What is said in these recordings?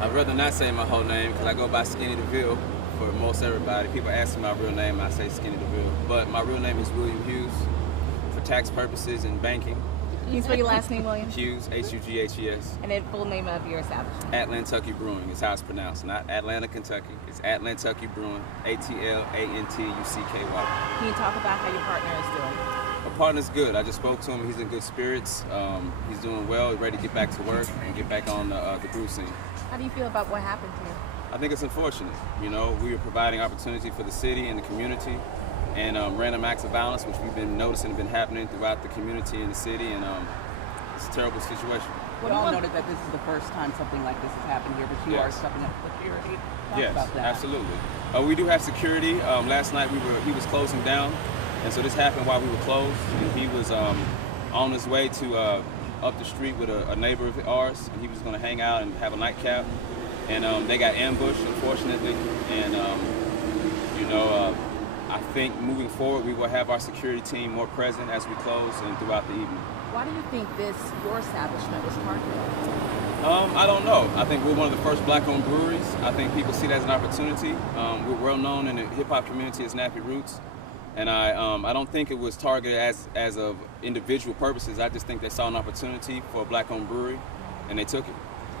I'd rather not say my whole name because I go by Skinny DeVille for most everybody. People ask me my real name, I say Skinny DeVille. But my real name is William Hughes for tax purposes and banking. Can you spell your last name, William? Hughes, Hughes. And the full name of your establishment? Atlantucky Brewing is how it's pronounced, not Atlanta, Kentucky. It's Atlantucky Brewing, Atlantucky. Can you talk about how your partner is doing? My partner's good. I just spoke to him. He's in good spirits. He's doing well. He's ready to get back to work and get back on the brew scene. How do you feel about what happened to you? I think it's unfortunate. You know, we are providing opportunity for the city and the community, and random acts of violence, which we've been noticing have been happening throughout the community and the city, and it's a terrible situation. We all noted that this is the first time something like this has happened here, but you are stepping up security. Talk about that. Absolutely. We do have security. Last night he was closing down, and so this happened while we were closed. And he was on his way to up the street with a neighbor of ours, and he was going to hang out and have a nightcap. And they got ambushed, unfortunately. And I think moving forward, we will have our security team more present as we close and throughout the evening. Why do you think your establishment was targeted? I don't know. I think we're one of the first black-owned breweries. I think people see that as an opportunity. We're well known in the hip-hop community as Nappy Roots. And I don't think it was targeted as of individual purposes. I just think they saw an opportunity for a black-owned brewery, and they took it.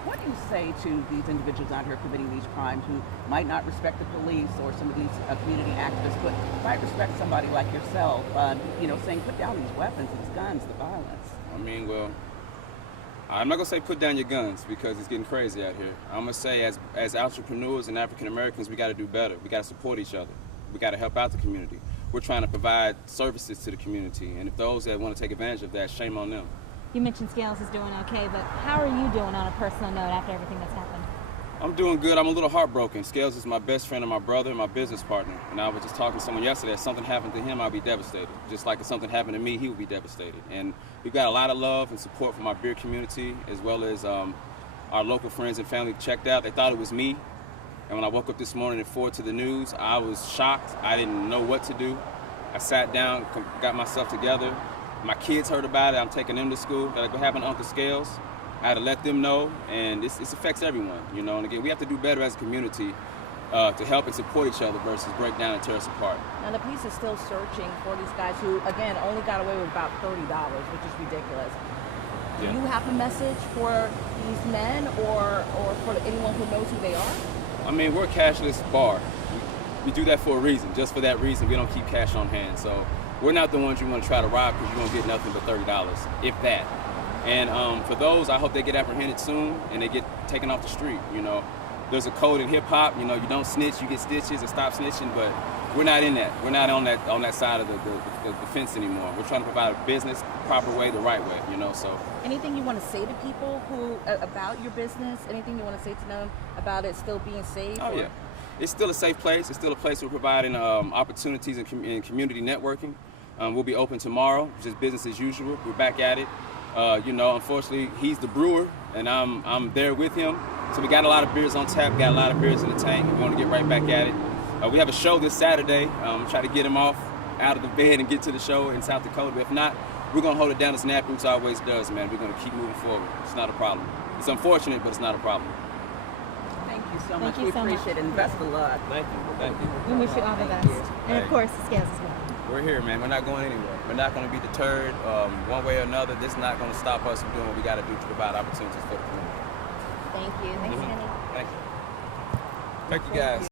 What do you say to these individuals out here committing these crimes who might not respect the police or some of these community activists, but might respect somebody like yourself, saying put down these weapons, these guns, the violence? I mean, well, I'm not going to say put down your guns because it's getting crazy out here. I'm going to say as entrepreneurs and African Americans, we got to do better. We got to support each other. We got to help out the community. We're trying to provide services to the community, and if those that want to take advantage of that, shame on them. You mentioned Scales is doing okay, but how are you doing on a personal note after everything that's happened? I'm doing good. I'm a little heartbroken. Scales is my best friend and my brother and my business partner. And I was just talking to someone yesterday. If something happened to him, I'd be devastated. Just like if something happened to me, he would be devastated. And we've got a lot of love and support from our beer community, as well as our local friends and family checked out. They thought it was me. And when I woke up this morning and forwarded to the news, I was shocked. I didn't know what to do. I sat down, got myself together. My kids heard about it. I'm taking them to school. What happened to Uncle Scales? I had to let them know, and this affects everyone, you know. And again, we have to do better as a community to help and support each other versus break down and tear us apart. Now, the police is still searching for these guys who, again, only got away with about $30, which is ridiculous. Do you have a message for these men or for anyone who knows who they are? I mean, we're a cashless bar. We do that for a reason. Just for that reason, we don't keep cash on hand. So we're not the ones you want to try to rob because you're going to get nothing but $30, if that. And for those, I hope they get apprehended soon and they get taken off the street. You know, there's a code in hip hop. You know, you don't snitch, you get stitches, and stop snitching. But we're not in that. We're not on that side of the fence anymore. We're trying to provide a business the proper way, the right way. You know, so. Anything you want to say to people about your business? Anything you want to say to them about it still being safe? Oh yeah, it's still a safe place. It's still a place we're providing opportunities and community networking. We'll be open tomorrow, just business as usual. We're back at it. Unfortunately, he's the brewer, and I'm there with him. So we got a lot of beers on tap, got a lot of beers in the tank, and we want to get right back at it. We have a show this Saturday. Try to get him out of the bed and get to the show in South Dakota. But if not, we're going to hold it down as Nappy Roots always does, man. We're going to keep moving forward. It's not a problem. It's unfortunate, but it's not a problem. Thank you so much. We appreciate it, and best of luck. Thank you. Thank you. We wish you all the best. And of course, Scales as well. We're here, man. We're not going anywhere. We're not going to be deterred one way or another. This is not going to stop us from doing what we got to do to provide opportunities for the community. Thank you. Thanks, Kenny. Thank you. Thank you, guys.